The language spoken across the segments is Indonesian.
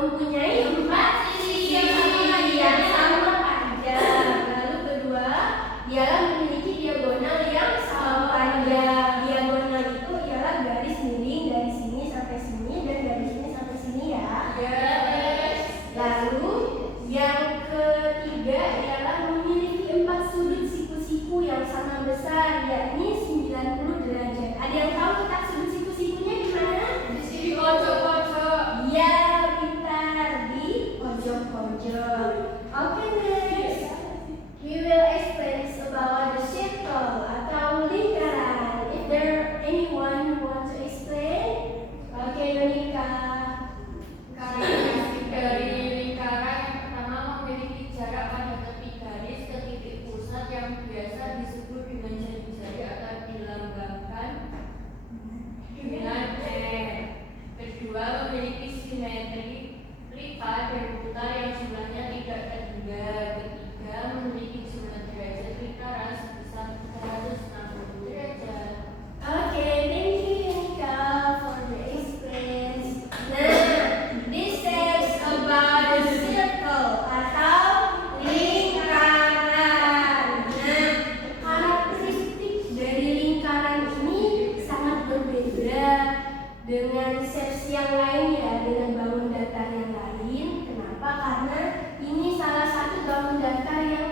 mempunyai 4 sisi yang sama panjang. Lalu kedua, ialah memiliki diagonal yang sama panjang. Diagonal itu ialah garis miring dari sini sampai sini dan dari sini sampai sini ya. Yes. Lalu yang ketiga ialah memiliki 4 sudut siku-siku yang sama besar, yakni 90 derajat. Ada yang tahu letak sudut siku-sikunya di mana? Di sini pojok-pojok. Ya, pintar, di pojok-pojok. Okay, next. We will explain about the circle atau lingkaran. If there anyone who want to explain? Okay, Yonika. Karakteristik dari lingkaran yang pertama memiliki jarak pada tepi garis ke titik pusat yang biasa disebut dengan jari-jari atau dilambangkan dengan N. Kedua, memiliki simetri lipat dan putar yang jumlahnya tidak terhingga. Ketiga, memiliki jumlah derajat lingkaran sebesar 360 derajat. Okay, thank you, Yonika, for the experience. Nah, this says about the circle atau lingkaran. Nah, karakteristik dari lingkaran ini sangat berbeda dengan shapes yang lain ya, dengan bangun datar yang lain. Kenapa? Karena ini salah satu bangun datar yang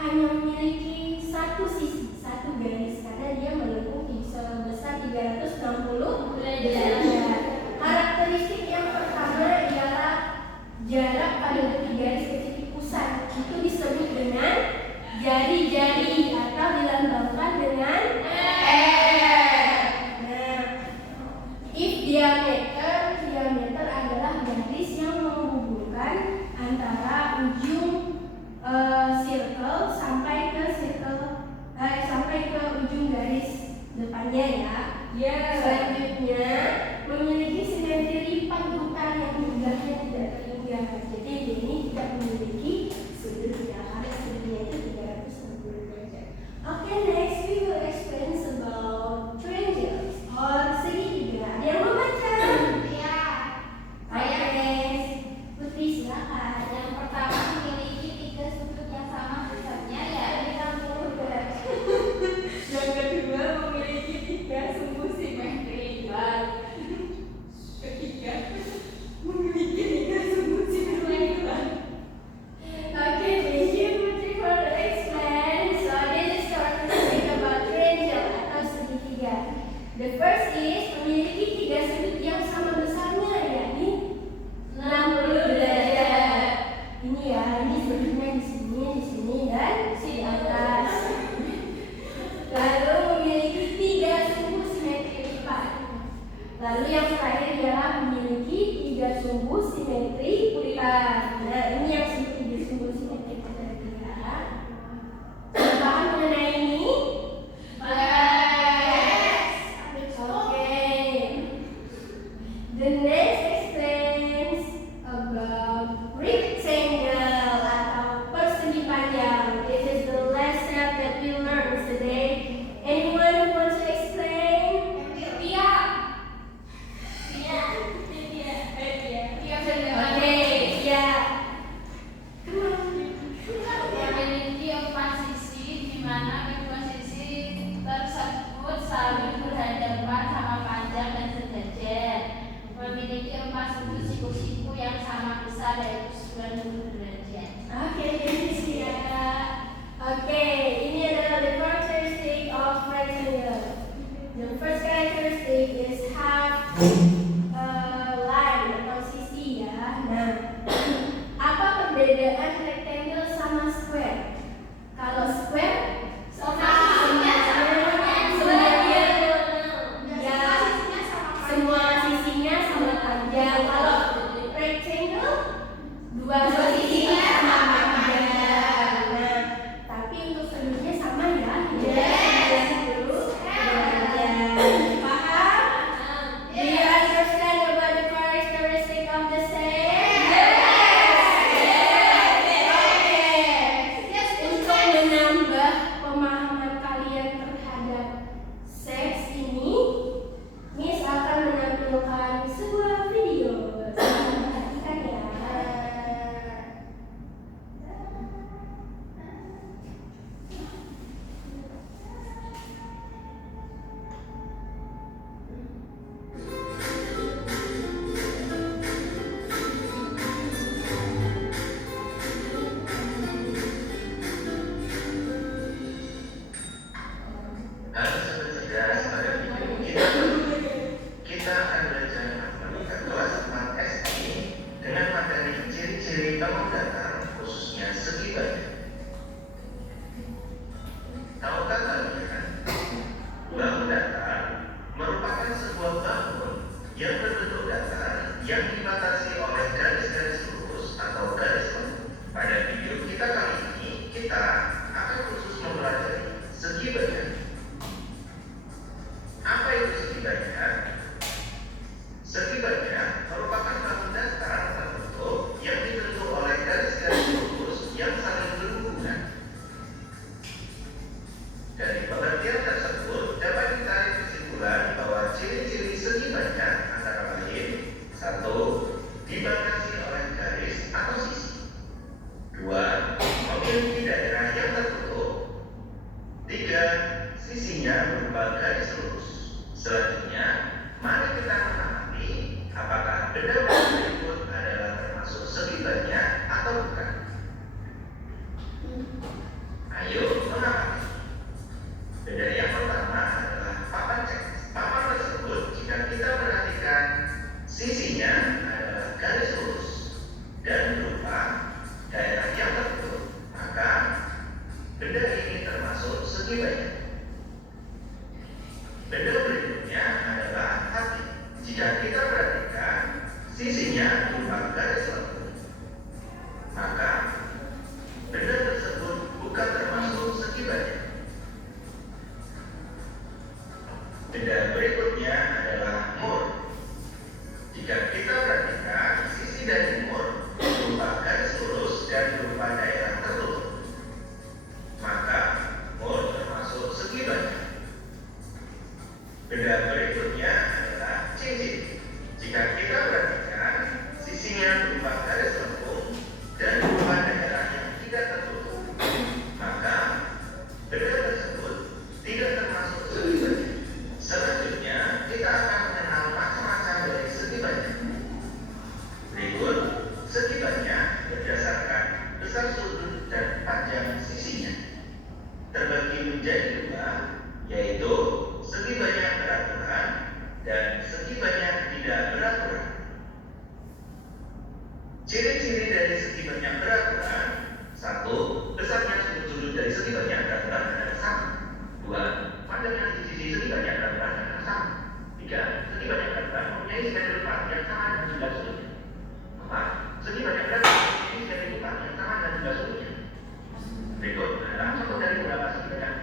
hanya memiliki satu sisi, satu garis, karena dia melengkung sebesar 360 derajat. Karakteristik yang pertama ialah jarak pada tepi garis ke titik pusat. Itu disebut dengan jari-jari atau dilambangkan dengan R. Nah, if diameter adalah garis yang menghubungkan antara ujung circle sampai ke ujung garis depannya ya. Yes. Selanjutnya memiliki simetri lipat putar yang jumlahnya tidak terhingga. Jadi ini tidak memiliki sudut ya, karena sudutnya itu 360 derajat. Okay, next we will explain about triangles or segitiga. Ada yang mau baca? Ya. Oke, Putri silakan. Yang pertama memiliki 3 sudut yang sama besarnya yakni 60 derajat. Yang kedua memiliki 3 sumbu simetri lipat. Ketiga memiliki 3 sumbu simetri lipat. Okay, thank you Putri for the explain. So this is characteristic about triangle atau segitiga. The first is memiliki 3 sudut yang sama besarnya, yakni 60 derajat. Ini ya, ini sudutnya di sini dan di atas. Lalu memiliki 3 sumbu simetri lipat. Lalu yang terakhir ialah memiliki 3 sumbu simetri putar. Nah, ini yang 3 sumbu simetri putar ya. Sudah paham mengenai ini? Okay. The next explains about rectangle atau persegi panjang. This is the last step that we learned today. Anyone who wants to explain? Okay, yeah. Come on. Memiliki 4 sisi di mana kedua sisi tersebut saling berhadapan sama panjang dan sejajar. Memiliki 4 sudut siku-siku yang sama besar yaitu 90 derajat. Okay, thank you, Sia. Okay, ini adalah the characteristic of rectangle. The first characteristic is half line atau sisi ya. Nah, apa perbedaan rectangle sama square? Kalau square Sisinya sama semuanya ya, semua sisinya sama panjang. Kalau rectangle dua sisinya sama panjang. Nah, tapi untuk sudutnya sama ya. Yes. Paham? Do you understand about the characteristic of the same? Untuk menambah pemahaman kalian terhadap seks ini, Miss akan menampilkan sebuah video. dibatasi oleh garis-garis lurus atau garis lengkung. Pada video kita kali ini, kita akan khusus mempelajari segi banyak. Apa itu segi banyak? Segi banyak merupakan bangun datar terbentuk yang dibentuk oleh garis-garis lurus yang saling berhubungan. Dari pengertian tersebut dapat ditarik kesimpulan bahwa ciri-ciri segi banyak antara lain: 1. Dibatasi oleh garis atau sisi. 2. Memiliki daerah yang tertutup. 3. Sisinya berupa garis lurus. Selanjutnya, mari kita mengamati apakah benda berikut adalah termasuk segi banyak atau bukan. Ayo mengamati. Benda yang pertama adalah papan cek. Papan tersebut jika kita perhatikan sisinya adalah garis lurus dan berupa daerah yang tertutup, maka benda ini termasuk segi banyak. Benda berikutnya adalah hati. Jika kita perhatikan sisinya berupa garis lengkung, maka benda tersebut bukan termasuk segi banyak. Benda berikutnya adalah mur. Jika kita perhatikan sisi dari mur berupa garis lurus dan berupa daerah tertutup, maka mur termasuk segi banyak. Benda berikutnya adalah cincin. Jika kita perhatikan sisinya berupa garis lengkung dan berupa daerah yang tidak tertutup, maka benda tersebut tidak termasuk segi banyak. Selanjutnya, kita akan mengenal macam-macam dari segi banyak. Berikut segi banyak berdasarkan besar sudut dan panjang sisinya. Terbagi menjadi dua, yaitu segi banyak beraturan dan segi banyak tidak beraturan. Ciri-ciri dari segi banyak beraturan: 1. Besarnya sudut-sudut dari segi banyak beraturan adalah sama. 2. Panjangnya sisi segi banyak beraturan adalah sama. 3. Segi banyak beraturan mempunyai simetri depan yang sama dan jumlah sudutnya. 4. Segi banyak beraturan mempunyai simetri depan yang sama dan jumlah sudutnya. Berikut adalah contoh dari beberapa segi banyak.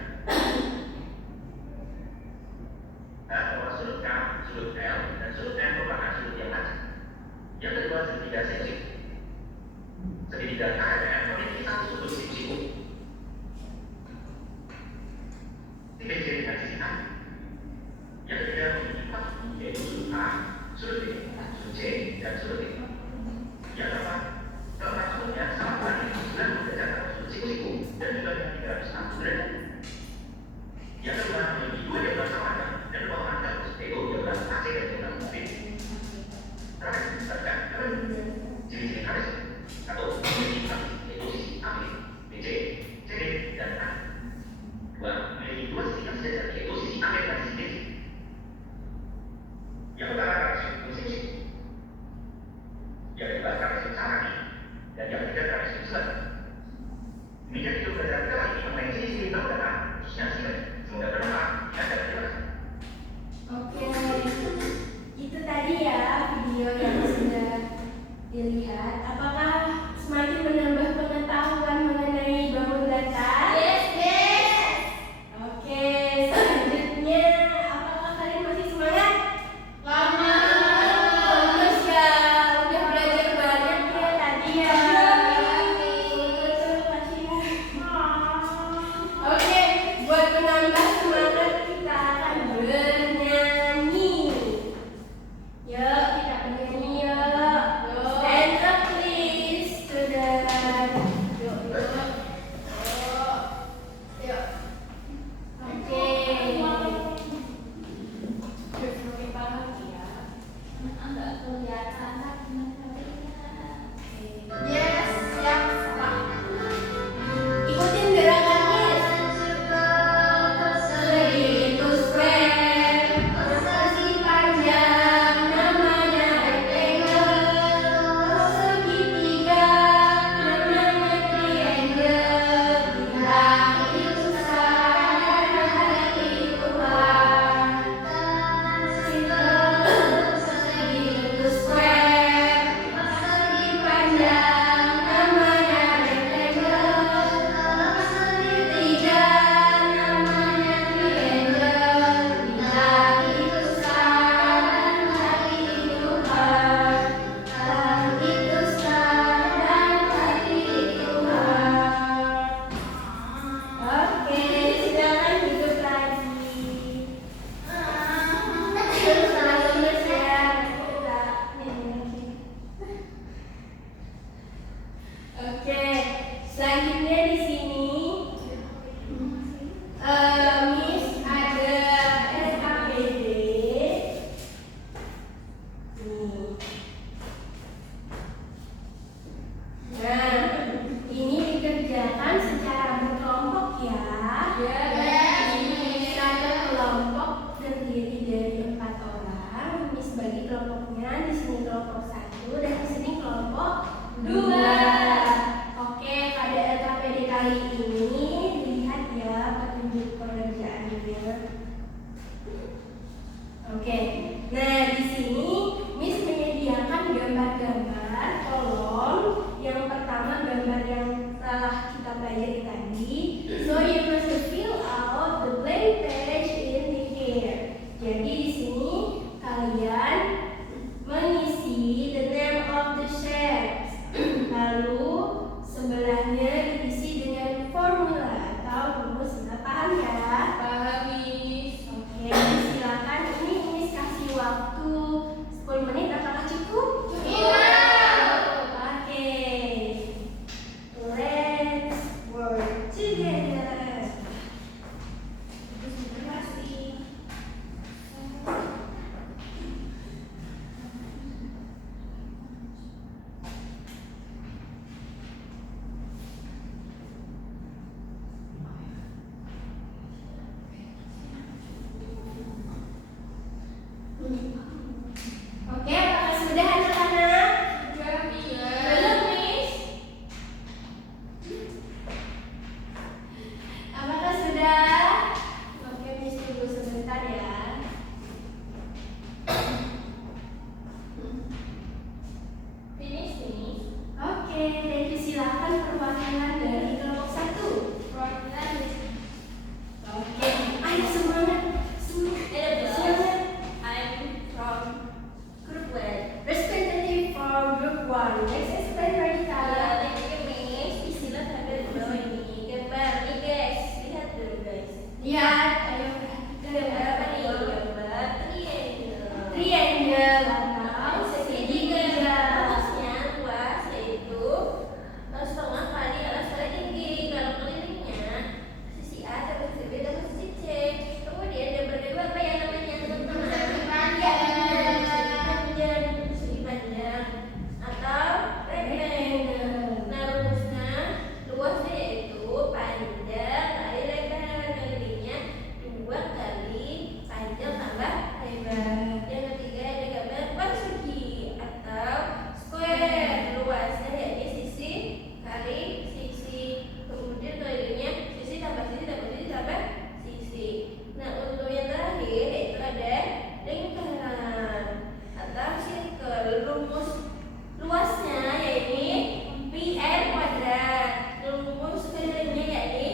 Bahwa sudut K, sudut L, dan sudut M merupakan sudut yang lacak. Yang kedua, segitiga sisi. Segitiga K dan M memiliki satu sudut sisi U. Tiga ciri dengan sisi A. Yang ketiga memiliki empat, yaitu sudut A, sudut B, sudut C, dan sudut D. Yang keempat sudutnya sama balik 90 derajat atau sudut siku-siku dan juga dengan 360 derajat. Yang kelima memiliki dua diagram sama dan ruangan gabus, yaitu diagram AC dan diagram B. Terakhir, misalkan ciri-ciri garis. 1. Memiliki empat, yaitu sisi AB, BC, CD, dan A. 2. Memiliki dua sisi yang sejajar, yaitu sisi AB dan sisi BC. Yang pertama garis musik. Yang kedua garis sarani, dan yang ketiga garis sulat. Demikian itu pelajaran kita kali ini mengenai ciri-ciri bangun datar, khususnya simetri. Semoga bermanfaat. Dan terima kasih. Oke, itu tadi ya video yang sudah dilihat. Apakah semakin menambah pengetahuan mengenai bangun datar? Yes, yes. Oke, selanjutnya apakah kalian masih semangat? Lama. Bagus ya, udah belajar one. Let's explain Radita. Thank you, Miss. Istilah sambil dulu ini gambar nih guys, lihat dulu guys. Lihat, ayo perhatikan Gambar apa nih? gambar Gambar triangle. triangle atau segitiga. Luasnya luas yaitu setengah kali alas kali tinggi. Kalau kelilingnya sisi A sama sisi B sama sisi C. Kemudian gambar kedua apa ya namanya teman-teman? Segi panjang atau rectangle. Nah rumusnya luasnya yaitu panjang kali lebar, kelilingnya 2 kali panjang tambah lebar. Yang ketiga ada gambar persegi atau square. Luasnya yakni sisi kali sisi. Kemudian kelilingnya sisi tambah sisi tambah sisi tambah sisi. Nah untuk yang terakhir yaitu ada lingkaran atau circle. Rumus luasnya yakni pi r kuadrat. Rumus kelilingnya yakni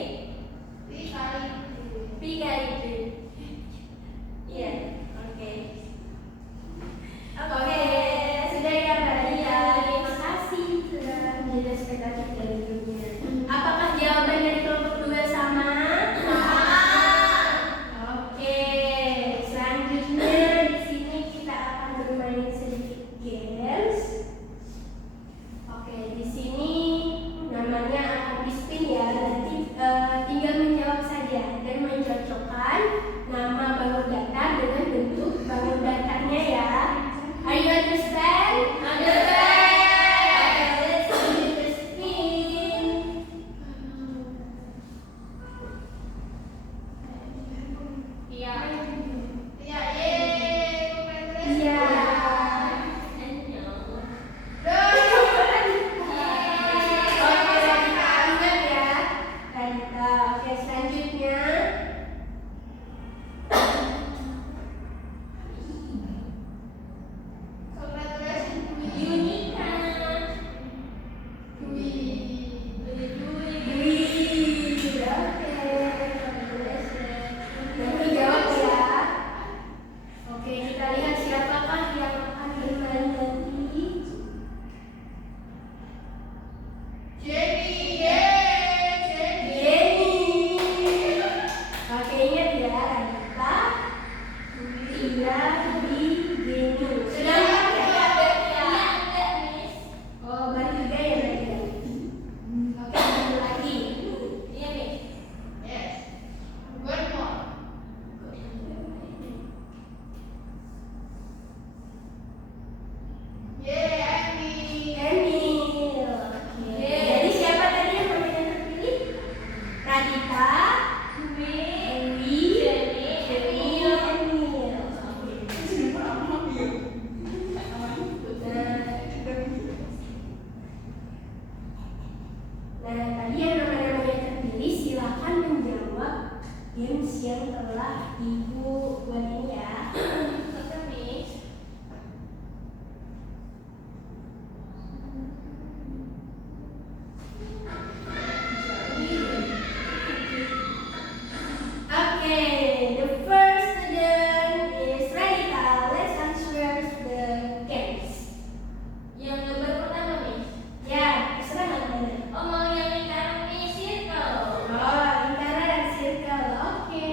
pi kali d. Iya, oke. Oke, sudah ya Mbak Lia. Terima kasih sudah menjelaskan tadi dari grupnya. Apakah jawaban dari kelompok 2 sama? Oke, selanjutnya di sini kita akan bermain sedikit games. Oke, di sini namanya akan di spin ya. Nanti tinggal menjawab saja dan mencocokkan nama bangun datar dengan bentuk bangun datarnya ya. Are you understand? Okay, let's do the spin. Iya. Iya. Oke, Radita ingat ya. Radita. Oke, selanjutnya. Yunika. Dwi. Oke, nanti jawab ya. Oke, kita lihat siapakah yang akan bermain nanti. Jenny. Oke, ingat ya, Radita, Tia, Dwi, Jenny. Sudah lihat ya? Oh, baru juga ya Radita. Oke, satu lagi. Iya, Miss. Emil. Oke. Jadi siapa tadi yang namanya terpilih? Radita, Dwi, Jenny, Emil. Nah, tadi yang namanya terpilih silakan menjawab games yang telah Ibu buat ini ya. Oke, Miss. Okay, the first student is Radita. Let's answer the games. Yang gambar pertama, Miss. Ya, terserah namanya. Oh, mau yang lingkaran nih, circle. Oh, lingkaran dan circle. Oke.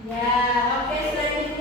Ya, oke, selanjutnya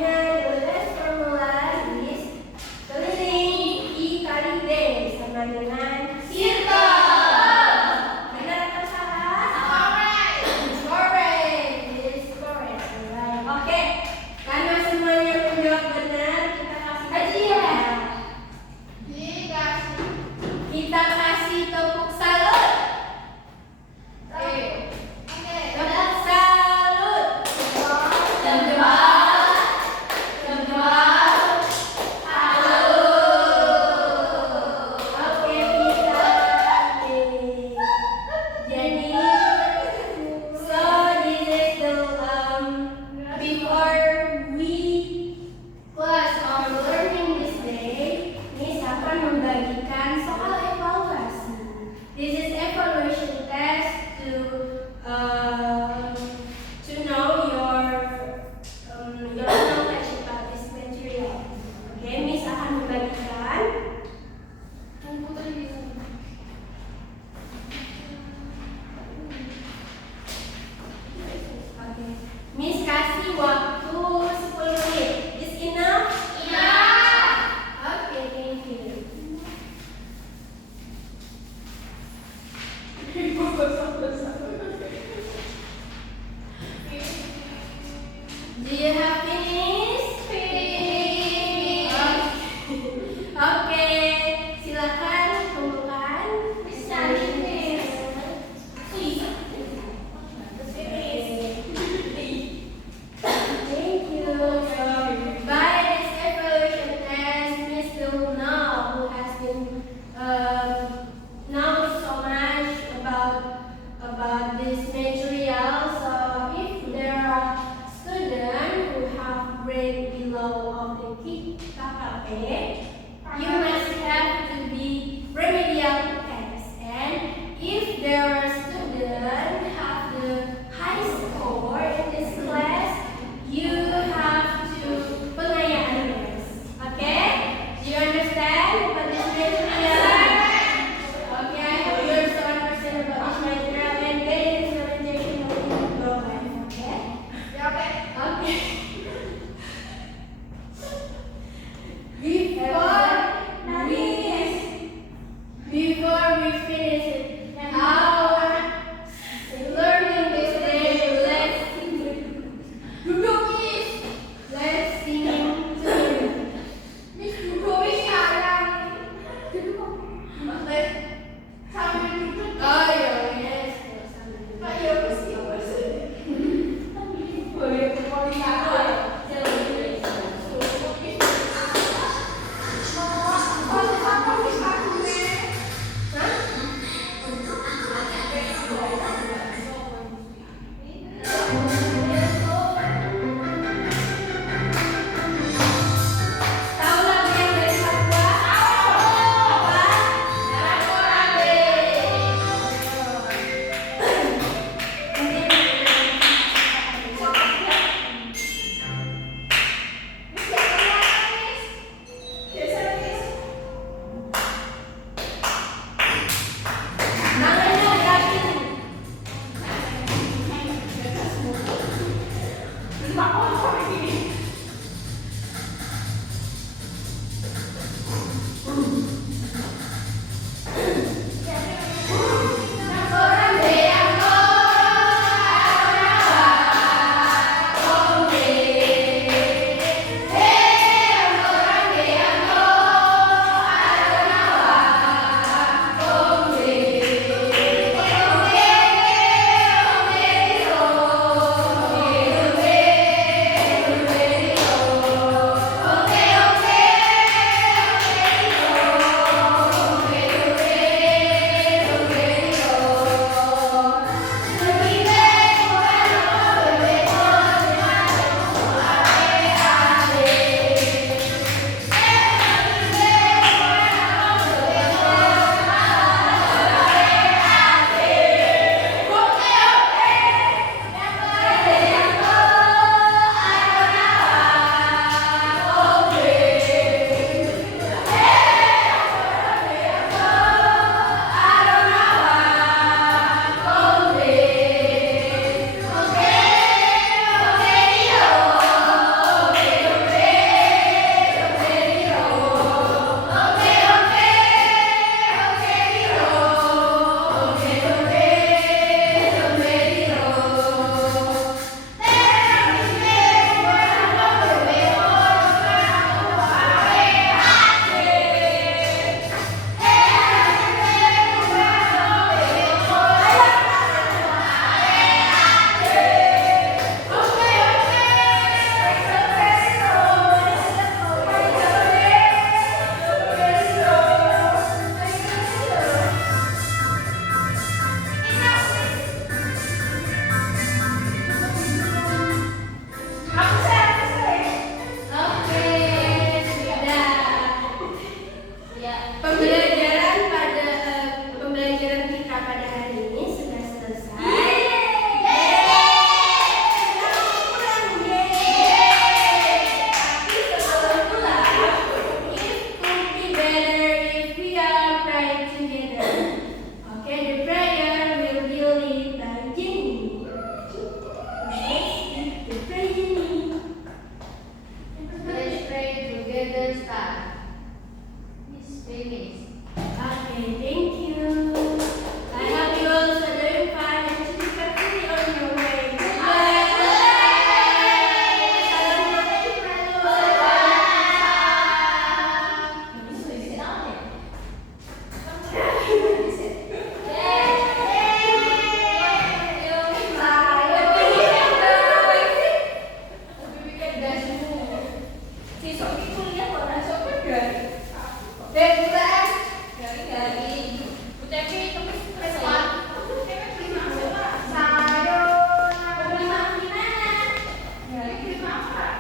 Do you have finished? Oke, silakan kumpulkan. Thank you. By this evaluation test, Miss will know who has been know so much about this material. So if there are students who have grade below of the KKP, you must have to be remedial test. And if there are students have the high score in this class, you have to pengayaan test. Okay? Do you understand about this material? Okay, I hope you also understand about this material and getting this presentation will be your life. Okay? Okay. Before we finish our learning this day, let's sing Oh, yes. Tahu lagu yang dari Papua? Apa? Rabe. Tangannya gerakin. Lima orang ini.